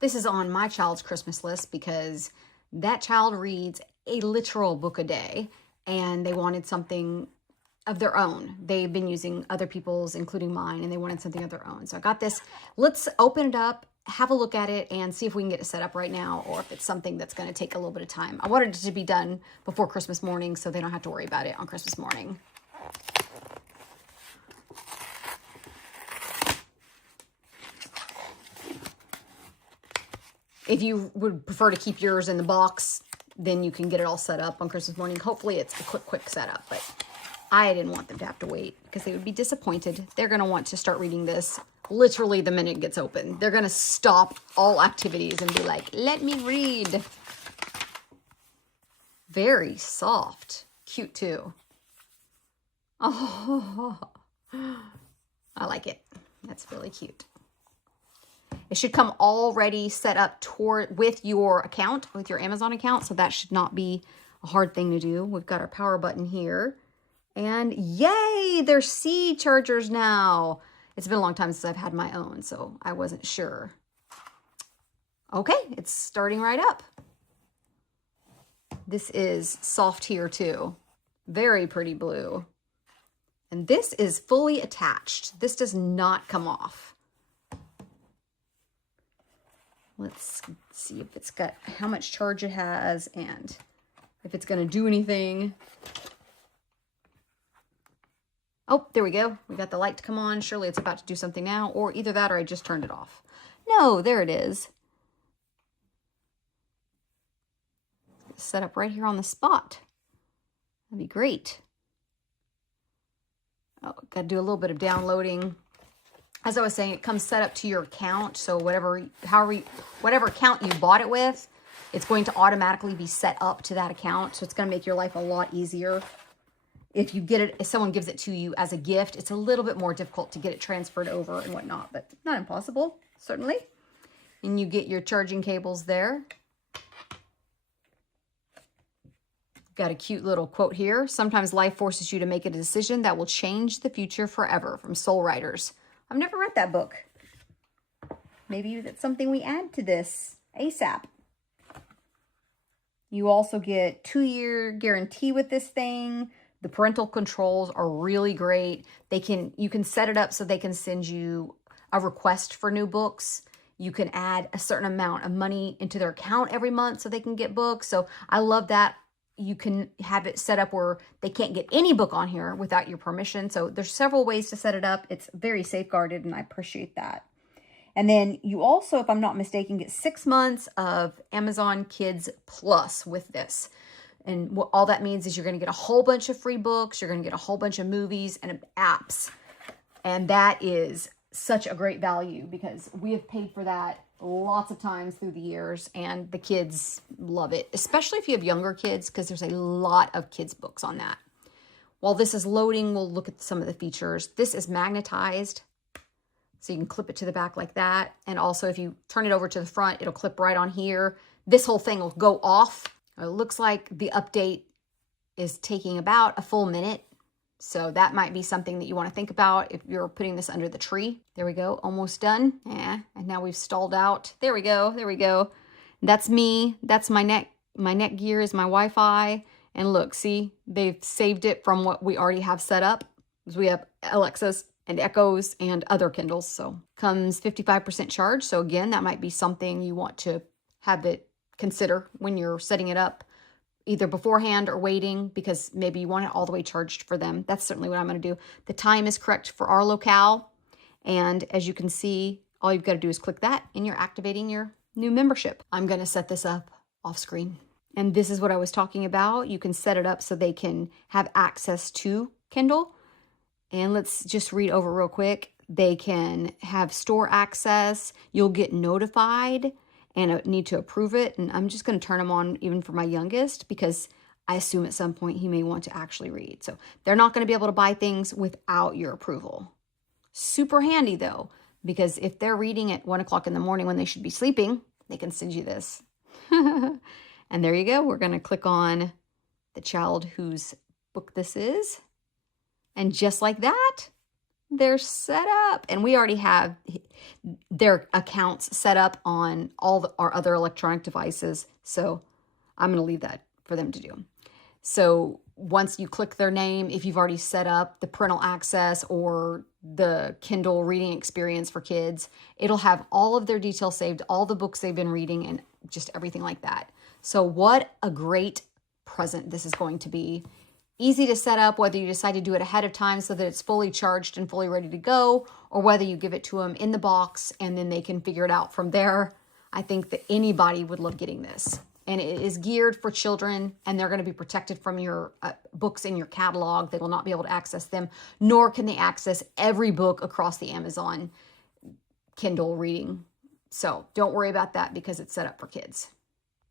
This is on my child's Christmas list because that child reads a literal book a day and they wanted something of their own. They've been using other people's, including mine, and they wanted something of their own. So I got this. Let's open it up, have a look at it, and see if we can get it set up right now or if it's something that's going to take a little bit of time. I wanted it to be done before Christmas morning so they don't have to worry about it on Christmas morning. If you would prefer to keep yours in the box, then you can get it all set up on Christmas morning. Hopefully it's a quick setup, but I didn't want them to have to wait because they would be disappointed. They're going to want to start reading this literally the minute it gets open. They're going to stop all activities and be like, let me read. Very soft. Cute too. Oh, I like it. That's really cute. It should come already set up with your account, with your Amazon account. So that should not be a hard thing to do. We've got our power button here. And yay, they're C chargers now. It's been a long time since I've had my own, so I wasn't sure. Okay, it's starting right up. This is soft here too. Very pretty blue. And this is fully attached. This does not come off. Let's see if it's got how much charge it has and if it's going to do anything. Oh, there we go. We got the light to come on. Surely it's about to do something now, or either that or I just turned it off. No, there it is. Set up right here on the spot. That'd be great. Oh, got to do a little bit of downloading. As I was saying, it comes set up to your account. So whatever account you bought it with, it's going to automatically be set up to that account. So it's going to make your life a lot easier. If you get it, if someone gives it to you as a gift, it's a little bit more difficult to get it transferred over and whatnot, but not impossible, certainly. And you get your charging cables there. Got a cute little quote here. Sometimes life forces you to make a decision that will change the future forever, from Soul Riders. I've never read that book. Maybe that's something we add to this ASAP. You also get 2-year guarantee with this thing. The parental controls are really great. You can set it up so they can send you a request for new books. You can add a certain amount of money into their account every month so they can get books. So I love that. You can have it set up where they can't get any book on here without your permission. So there's several ways to set it up. It's very safeguarded and I appreciate that. And then you also, if I'm not mistaken, get 6 months of Amazon Kids Plus with this. And what all that means is you're going to get a whole bunch of free books. You're going to get a whole bunch of movies and apps. And that is such a great value because we have paid for that lots of times through the years and the kids love it, especially if you have younger kids because there's a lot of kids books on that. While this is loading, we'll look at some of the features. This is magnetized, so you can clip it to the back like that. And also if you turn it over to the front, it'll clip right on here. This whole thing will go off. It looks like the update is taking about a full minute. So that might be something that you want to think about if you're putting this under the tree. There we go. Almost done. Yeah. And now we've stalled out. There we go. There we go. That's me. That's my neck. My neck gear is my Wi-Fi. And look, see, they've saved it from what we already have set up. So we have Alexas and Echoes and other Kindles. So comes 55% charge. So again, that might be something you want to have it consider when you're setting it up, either beforehand or waiting because maybe you want it all the way charged for them. That's certainly what I'm going to do. The time is correct for our locale. And as you can see, all you've got to do is click that and you're activating your new membership. I'm going to set this up off screen. And this is what I was talking about. You can set it up so they can have access to Kindle. And let's just read over real quick. They can have store access. You'll get notified and I need to approve it. And I'm just going to turn them on even for my youngest because I assume at some point he may want to actually read. So they're not going to be able to buy things without your approval. Super handy though, because if they're reading at 1 o'clock in the morning when they should be sleeping, they can send you this. And there you go. We're going to click on the child whose book this is. And just like that, they're set up, and we already have their accounts set up on all our other electronic devices. So I'm going to leave that for them to do. So once you click their name, if you've already set up the parental access or the Kindle reading experience for kids, it'll have all of their details saved, all the books they've been reading, and just everything like that. So what a great present this is going to be. Easy to set up, whether you decide to do it ahead of time so that it's fully charged and fully ready to go, or whether you give it to them in the box and then they can figure it out from there. I think that anybody would love getting this. And it is geared for children, and they're going to be protected from your books in your catalog. They will not be able to access them, nor can they access every book across the Amazon Kindle reading. So don't worry about that because it's set up for kids.